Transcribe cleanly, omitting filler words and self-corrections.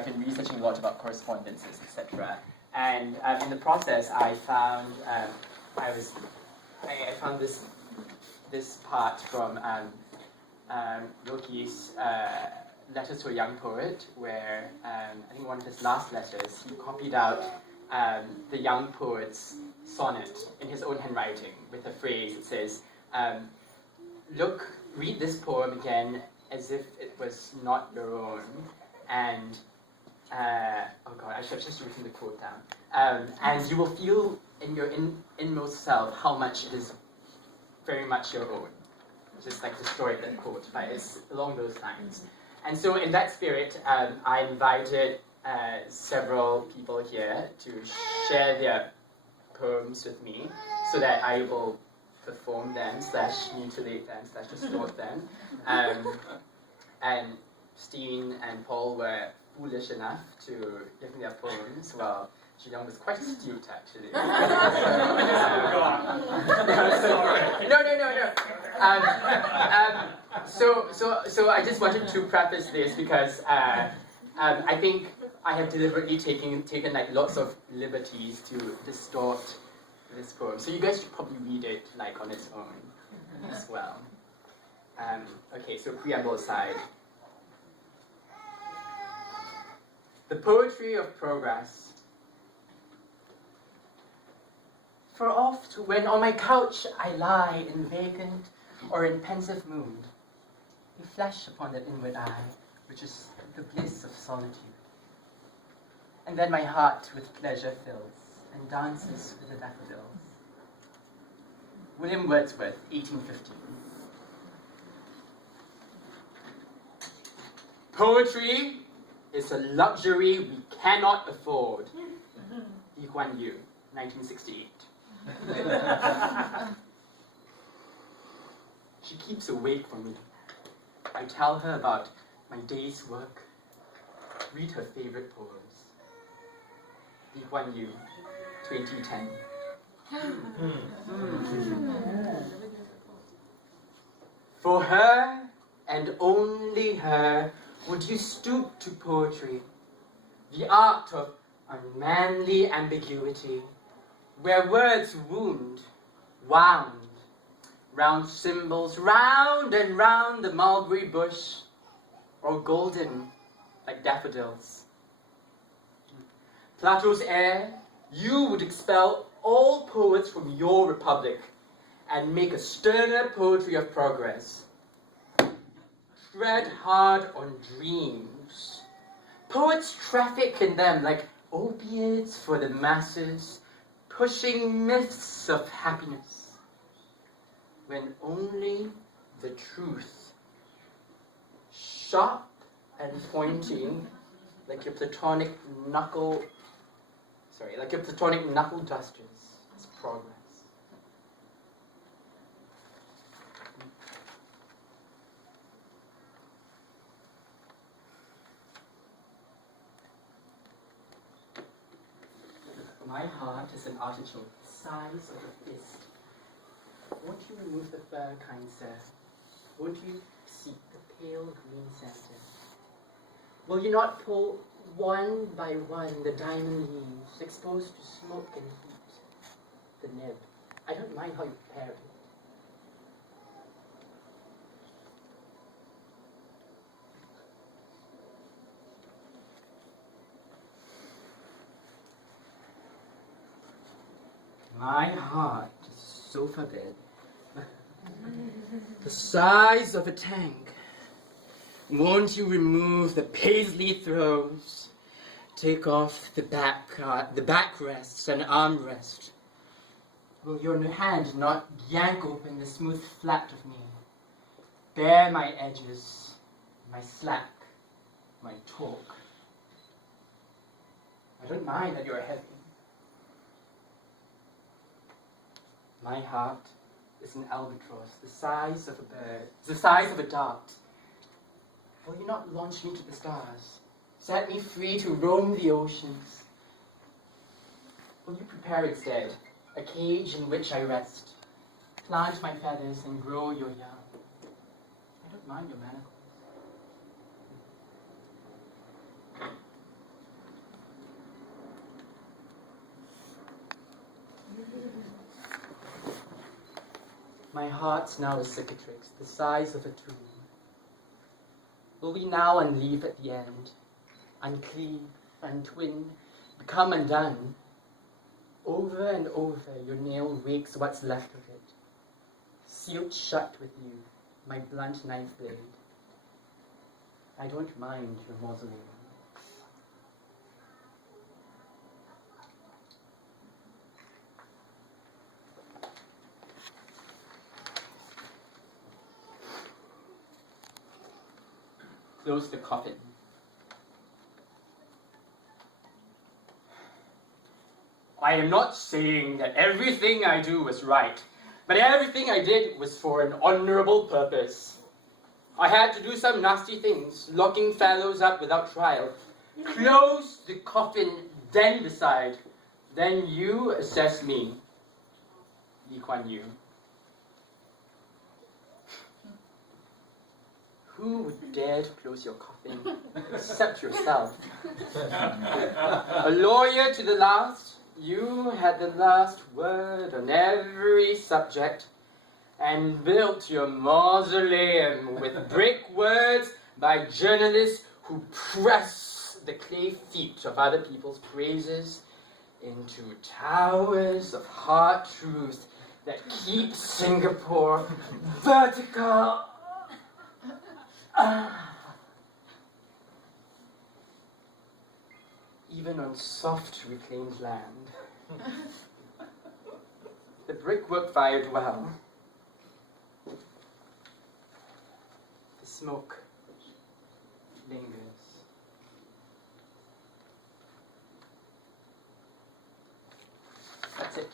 I've been researching a lot about correspondences, etc. And in the process, I found I found this part from Yogi's Letters to a Young Poet, where I think one of his last letters, he copied out the young poet's sonnet in his own handwriting with a phrase that says, read this poem again as if it was not your own, and oh god, I should have just written the quote down. And you will feel in your inmost self how much it is very much your own. Just like destroyed that quote, but it's along those lines. And so in that spirit, I invited several people here to share their poems with me so that I will perform them, / mutilate them, / distort them. And Steen and Paul were foolish enough to give me their poems, while Julien was quite astute, actually. So I just wanted to preface this because I think I have deliberately taken like lots of liberties to distort this poem. So you guys should probably read it like on its own as well. Okay, so preamble aside. The poetry of progress. For oft, when on my couch I lie in vacant or in pensive mood, you flash upon that inward eye, which is the bliss of solitude. And then my heart with pleasure fills, and dances with the daffodils. William Wordsworth, 1815. Poetry is a luxury we cannot afford. Lee Kuan Yew, 1968. She keeps awake for me. I tell her about my day's work, read her favorite poems. Lee Kuan Yew, 2010. For her, and only her, would you stoop to poetry, the art of unmanly ambiguity, where words wound, wound, round symbols, round and round the mulberry bush, or golden like daffodils. Plato's air, you would expel all poets from your republic and make a sterner poetry of progress. Tread hard on dreams. Poets traffic in them like opiates for the masses, pushing myths of happiness, when only the truth, sharp and pointing like your platonic knuckle dusters, is progress. My heart is an artichoke, the size of a fist. Won't you remove the fur, kind sir? Won't you seek the pale green center? Will you not pull one by one the diamond leaves, exposed to smoke and heat? The nib. I don't mind how you prepare it. My heart is a sofa bed, the size of a tank. Won't you remove the paisley throws, take off the backrests and armrest? Will your hand not yank open the smooth flat of me, bare my edges, my slack, my talk? I don't mind that you're heavy. My heart is an albatross, the size of a bird, the size of a dart. Will you not launch me to the stars, set me free to roam the oceans? Will you prepare instead a cage in which I rest, plant my feathers and grow your young? I don't mind your manacles. My heart's now a cicatrix, the size of a tomb. Will we now unleave at the end, uncleave, untwin, become undone? Over and over your nail rakes what's left of it, sealed shut with you, my blunt knife blade. I don't mind your mausoleum. Close the coffin. I am not saying that everything I do was right, but everything I did was for an honorable purpose. I had to do some nasty things, locking fellows up without trial. Close the coffin, then decide. Then you assess me, Lee Kuan Yew. Who would dare to close your coffin except yourself? A lawyer to the last, you had the last word on every subject and built your mausoleum with brick words by journalists who press the clay feet of other people's praises into towers of hard truth that keep Singapore vertical. Even on soft reclaimed land. The brickwork fired well. The smoke lingers. That's it.